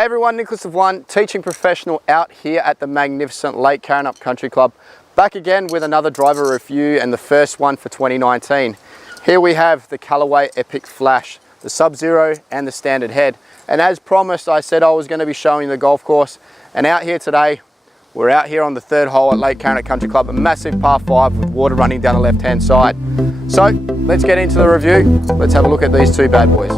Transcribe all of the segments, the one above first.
Hey everyone, Nicholas of One, teaching professional out here at the magnificent Lake Karrinyup Country Club. Back again with another driver review and the first one for 2019. Here we have the CallawayEpic Flash, the Sub-Zero and the standard head. And as promised, I said I was going to be showing the golf course. And out here today, we're out here on the third hole at Lake Karrinyup Country Club, a massive par 5 with water running down the left-hand side. So let's get into the review. Let's have a look at these two bad boys.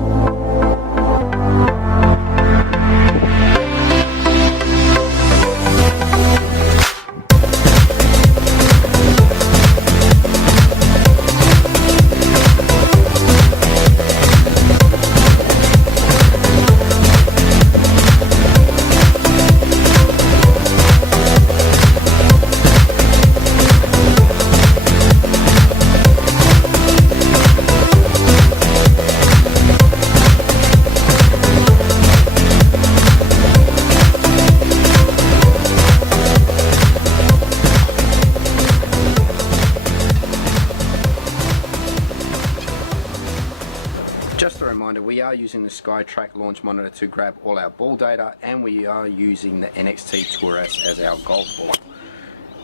Just a reminder, we are using the SkyTrack launch monitor to grab all our ball data, and we are using the NXT Tour S as our golf ball.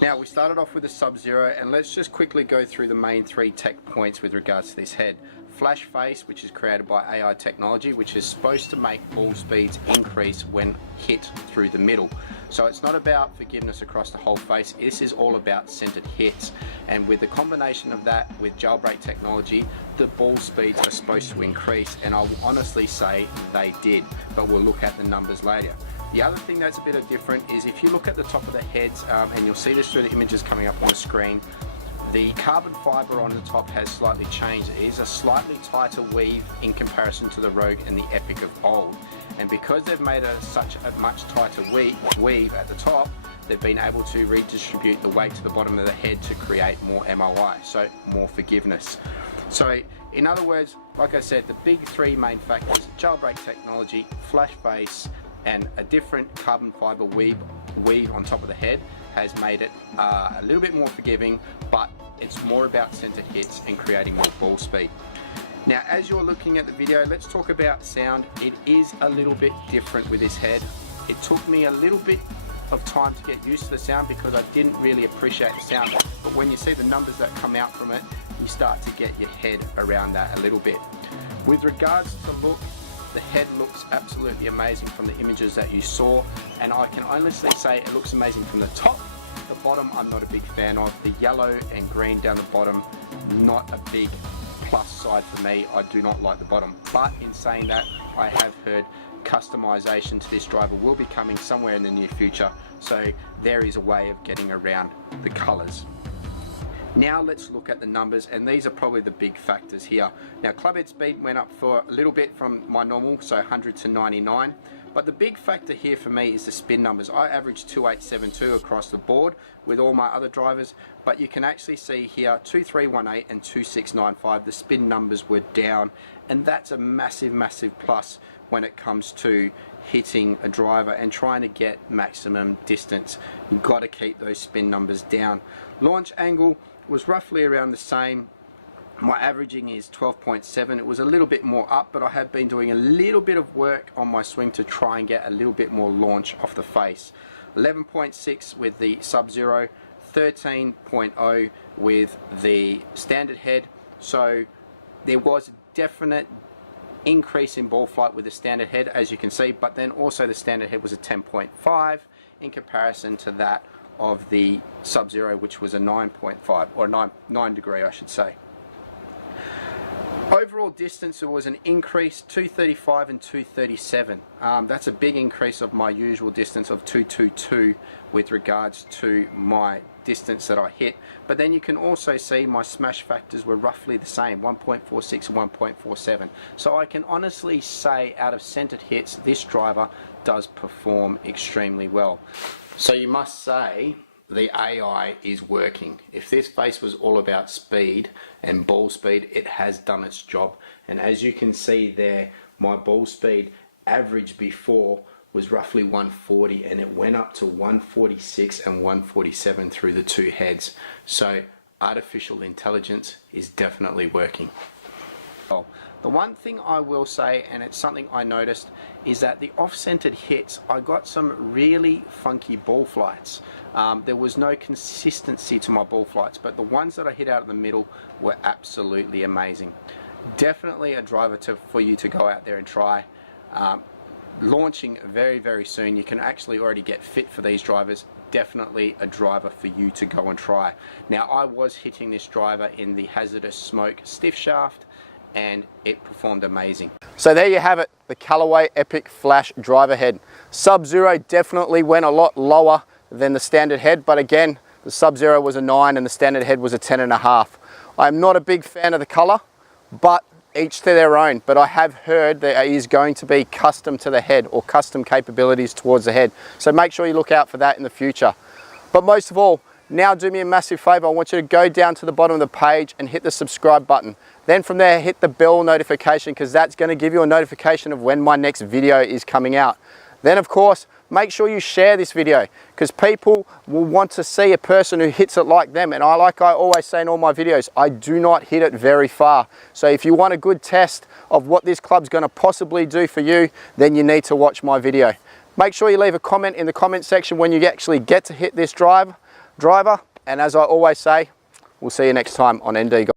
Now, we started off with the Sub-Zero, and let's just quickly go through the main 3 tech points with regards to this head. Flash face, which is created by AI technology, which is supposed to make ball speeds increase when hit through the middle. So it's not about forgiveness across the whole face, this is all about centered hits. And with the combination of that with jailbreak technology, the ball speeds are supposed to increase, and I'll honestly say they did, but we'll look at the numbers later. The other thing that's a bit different is if you look at the top of the heads, and you'll see this through the images coming up on the screen, the carbon fiber on the top has slightly changed. It is a slightly tighter weave in comparison to the Rogue and the Epic of old. And because they've made such a much tighter weave at the top, they've been able to redistribute the weight to the bottom of the head to create more MOI, so more forgiveness. So in other words, like I said, the big 3 main factors, jailbreak technology, flash face, and a different carbon fiber weave on top of the head has made it a little bit more forgiving, but it's more about center hits and creating more ball speed. Now, as you're looking at the video, let's talk about sound. It is a little bit different with this head. It took me a little bit of time to get used to the sound because I didn't really appreciate the sound, but when you see the numbers that come out from it, you start to get your head around that a little bit. With regards to look, the head looks absolutely amazing from the images that you saw, and I can honestly say it looks amazing from the top. The bottom I'm not a big fan of. The yellow and green down the bottom, not a big plus side for me. I do not like the bottom, but in saying that, I have heard customization to this driver will be coming somewhere in the near future, so there is a way of getting around the colors. Now let's look at the numbers, and these are probably the big factors here. Now, club head speed went up for a little bit from my normal, so 100 to 99, but the big factor here for me is the spin numbers. I averaged 2872 across the board with all my other drivers, but you can actually see here 2318 and 2695, the spin numbers were down, and that's a massive plus when it comes to hitting a driver and trying to get maximum distance. You've got to keep those spin numbers down. Launch angle was roughly around the same. My averaging is 12.7. It was a little bit more up, but I have been doing a little bit of work on my swing to try and get a little bit more launch off the face. 11.6 with the Sub-Zero, 13.0 with the standard head. So there was a definite increase in ball flight with the standard head, as you can see, but then also the standard head was a 10.5 in comparison to that of the Sub-Zero, which was a 9.5 or 9 degree I should say. Overall distance, there was an increase, 235 and 237. That's a big increase of my usual distance of 222 with regards to my distance that I hit. But then you can also see my smash factors were roughly the same, 1.46 and 1.47. So I can honestly say out of centered hits, this driver does perform extremely well. So you must say the AI is working. If this face was all about speed and ball speed, it has done its job. And as you can see there, my ball speed average before was roughly 140, and it went up to 146 and 147 through the 2 heads. So artificial intelligence is definitely working. The one thing I will say, and it's something I noticed, is that the off-centered hits, I got some really funky ball flights. There was no consistency to my ball flights, but the ones that I hit out of the middle were absolutely amazing. Definitely a driver for you to go out there and try. Launching very, very soon. You can actually already get fit for these drivers. Definitely a driver for you to go and try. Now, I was hitting this driver in the hazardous smoke stiff shaft, and it performed amazing. So there you have it, the Callaway Epic Flash Driver head. Sub-Zero definitely went a lot lower than the standard head, but again, the Sub-Zero was a 9 and the standard head was a 10.5. I'm not a big fan of the color, but each to their own. But I have heard there is going to be custom to the head, or custom capabilities towards the head. So make sure you look out for that in the future. But most of all, now do me a massive favor. I want you to go down to the bottom of the page and hit the subscribe button. Then from there, hit the bell notification, because that's going to give you a notification of when my next video is coming out. Then of course, make sure you share this video, because people will want to see a person who hits it like them. And like I always say in all my videos, I do not hit it very far. So if you want a good test of what this club's going to possibly do for you, then you need to watch my video. Make sure you leave a comment in the comment section when you actually get to hit this driver. And as I always say, we'll see you next time on ND.